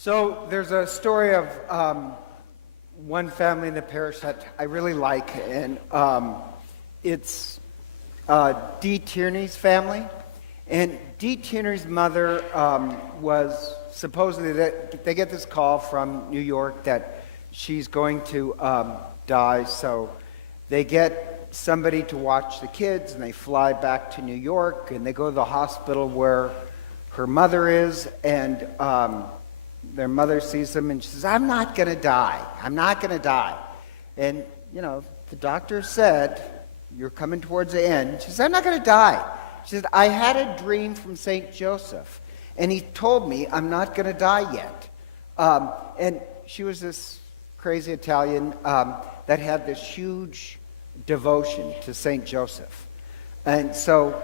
So there's a story of one family in the parish that I really like, and it's Dee Tierney's family. And Dee Tierney's mother was supposedly, they get this call from New York that she's going to die, so they get somebody to watch the kids, and they fly back to New York, and they go to the hospital where her mother is, and their mother sees them, and she says, "I'm not going to die. I'm not going to die." And, the doctor said, "You're coming towards the end." She says, "I'm not going to die." She said, "I had a dream from St. Joseph, and he told me I'm not going to die yet." And she was this crazy Italian that had this huge devotion to St. Joseph. And so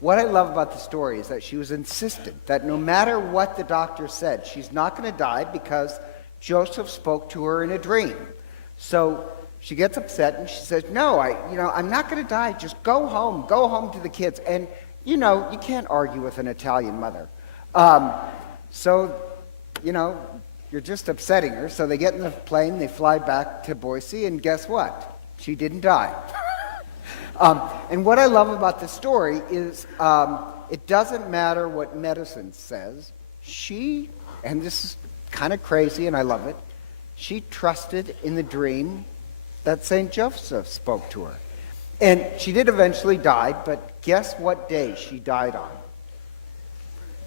what I love about the story is that she was insistent that no matter what the doctor said, she's not going to die because Joseph spoke to her in a dream. So she gets upset and she says, "No, I'm not going to die. Just go home to the kids." And you can't argue with an Italian mother. So you're just upsetting her. So they get in the plane, they fly back to Boise, and guess what? She didn't die. And what I love about the story is it doesn't matter what medicine says. She, and this is kind of crazy and I love it, she trusted in the dream that St. Joseph spoke to her. And she did eventually die, but guess what day she died on?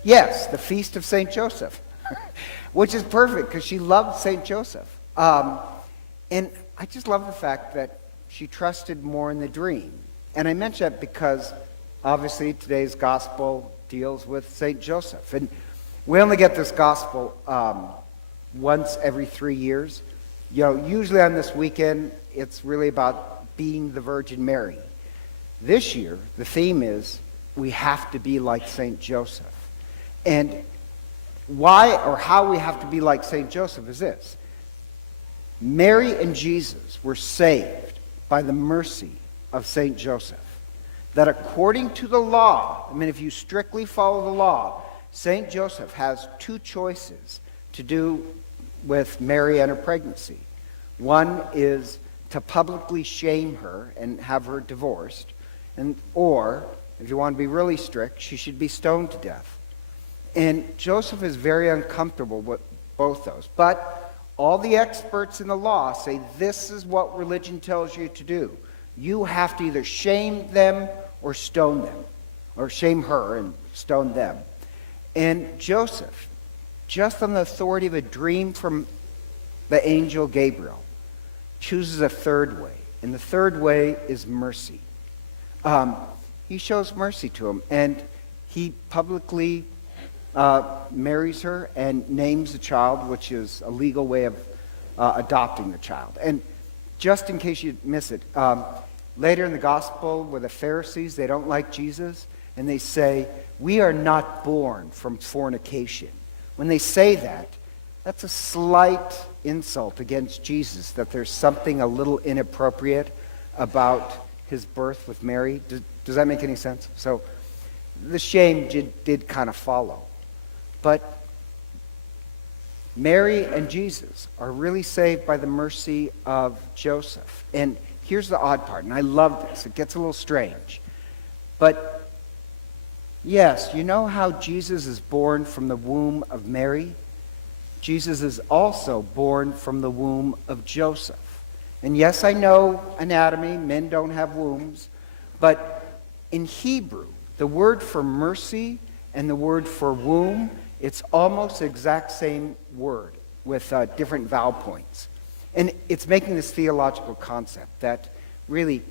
Yes, the feast of St. Joseph, which is perfect because she loved St. Joseph. And I just love the fact that she trusted more in the dream. And I mention that because obviously today's gospel deals with St. Joseph. And we only get this gospel once every 3 years. Usually on this weekend, it's really about being the Virgin Mary. This year, the theme is we have to be like St. Joseph. And why or how we have to be like St. Joseph is this. Mary and Jesus were saved by the mercy of St. Joseph. That according to the law, if you strictly follow the law, St. Joseph has two choices to do with Mary and her pregnancy. One is to publicly shame her and have her divorced, or, if you want to be really strict, she should be stoned to death. And Joseph is very uncomfortable with both those. But all the experts in the law say this is what religion tells you to do. You have to either shame them or stone them, or shame her and stone them. And Joseph, just on the authority of a dream from the angel Gabriel, chooses a third way. And the third way is mercy. He shows mercy to him, and he publicly marries her and names the child, which is a legal way of adopting the child. And just in case you miss it, later in the gospel where the Pharisees, they don't like Jesus, and they say, "We are not born from fornication." When they say that, that's a slight insult against Jesus, that there's something a little inappropriate about his birth with Mary. Does that make any sense? So the shame did kind of follow. But Mary and Jesus are really saved by the mercy of Joseph. And here's the odd part, and I love this. It gets a little strange. But yes, you know how Jesus is born from the womb of Mary? Jesus is also born from the womb of Joseph. And yes, I know anatomy, men don't have wombs, but in Hebrew, the word for mercy and the word for womb, it's almost the exact same word with different vowel points. And it's making this theological concept that really,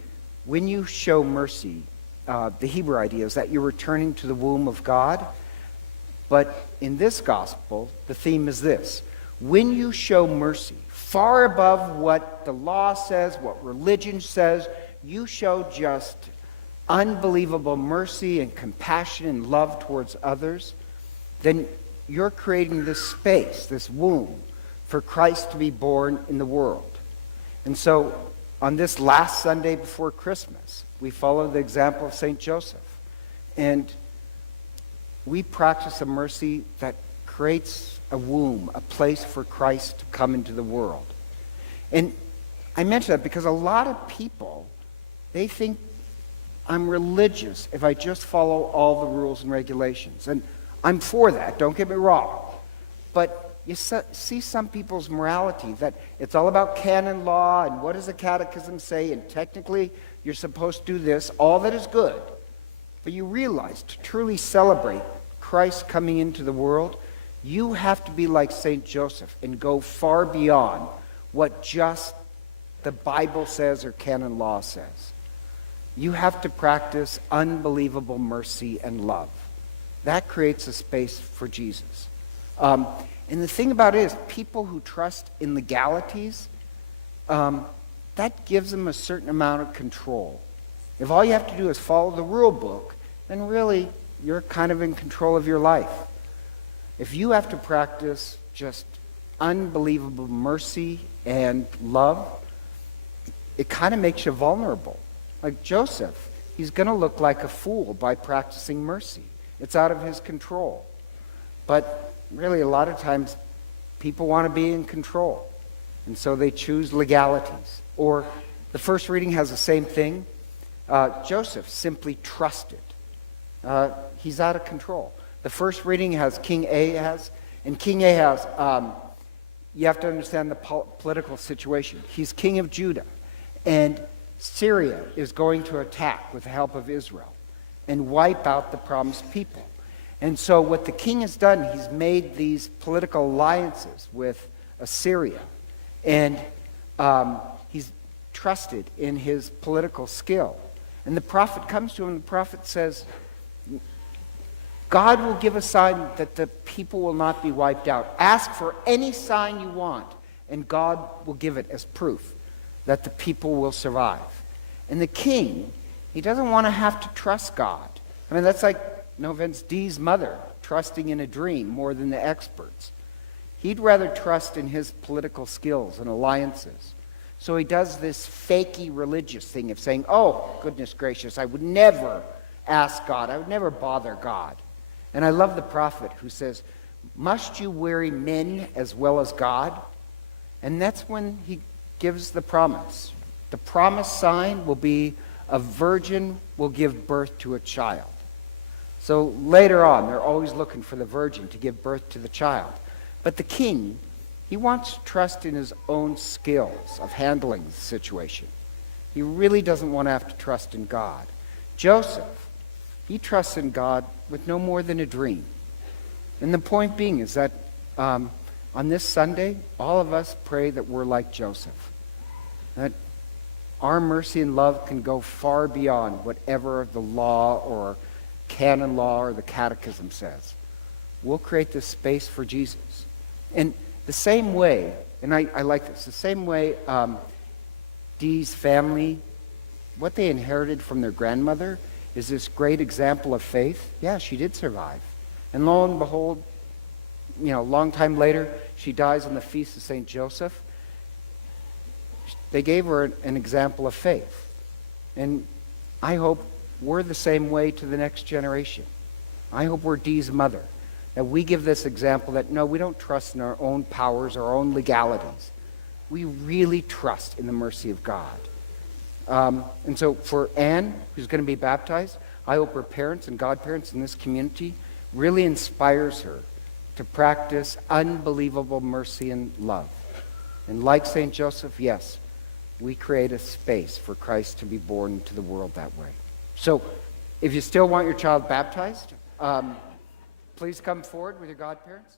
when you show mercy, the Hebrew idea is that you're returning to the womb of God. But in this gospel, the theme is this. When you show mercy, far above what the law says, what religion says, you show just unbelievable mercy and compassion and love towards others, then you're creating this space, this womb, for Christ to be born in the world. And so, on this last Sunday before Christmas, we follow the example of St. Joseph. And we practice a mercy that creates a womb, a place for Christ to come into the world. And I mention that because a lot of people, they think I'm religious if I just follow all the rules and regulations. And I'm for that, don't get me wrong. But you see some people's morality, that it's all about canon law and what does the catechism say, and technically you're supposed to do this, all that is good. But you realize to truly celebrate Christ coming into the world, you have to be like St. Joseph and go far beyond what just the Bible says or canon law says. You have to practice unbelievable mercy and love. That creates a space for Jesus. And the thing about it is, people who trust in legalities, that gives them a certain amount of control. If all you have to do is follow the rule book, then really you're kind of in control of your life. If you have to practice just unbelievable mercy and love, it kind of makes you vulnerable. Like Joseph, he's going to look like a fool by practicing mercy. It's out of his control. But really, a lot of times, people want to be in control. And so they choose legalities. Or the first reading has the same thing. Joseph simply trusted. He's out of control. The first reading has King Ahaz. And King Ahaz, you have to understand the political situation. He's king of Judah. And Syria is going to attack with the help of Israel and wipe out the promised people. And so what the king has done, he's made these political alliances with Assyria. And he's trusted in his political skill. And the prophet comes to him, and the prophet says, God will give a sign that the people will not be wiped out. Ask for any sign you want, and God will give it as proof that the people will survive. And the king, he doesn't want to have to trust God. I mean, that's like, no offense, Dee's mother trusting in a dream more than the experts. He'd rather trust in his political skills and alliances. So he does this fakey religious thing of saying, oh, goodness gracious, I would never ask God. I would never bother God. And I love the prophet who says, must you weary men as well as God? And that's when he gives the promise. The promised sign will be a virgin will give birth to a child. So later on, they're always looking for the virgin to give birth to the child. But the king, he wants to trust in his own skills of handling the situation. He really doesn't want to have to trust in God. Joseph, he trusts in God with no more than a dream. And the point being is that on this Sunday, all of us pray that we're like Joseph. That our mercy and love can go far beyond whatever the law or canon law or the catechism says. We'll create this space for Jesus. And the same way, and I like this, the same way Dee's family, what they inherited from their grandmother is this great example of faith. Yeah, she did survive. And lo and behold, a long time later, she dies on the feast of St. Joseph. They gave her an example of faith. And I hope we're the same way to the next generation. I hope we're Dee's mother. That we give this example that, no, we don't trust in our own powers, our own legalities. We really trust in the mercy of God. And so for Anne, who's going to be baptized, I hope her parents and godparents in this community really inspires her to practice unbelievable mercy and love. And like St. Joseph, yes, we create a space for Christ to be born into the world that way. So if you still want your child baptized, please come forward with your godparents.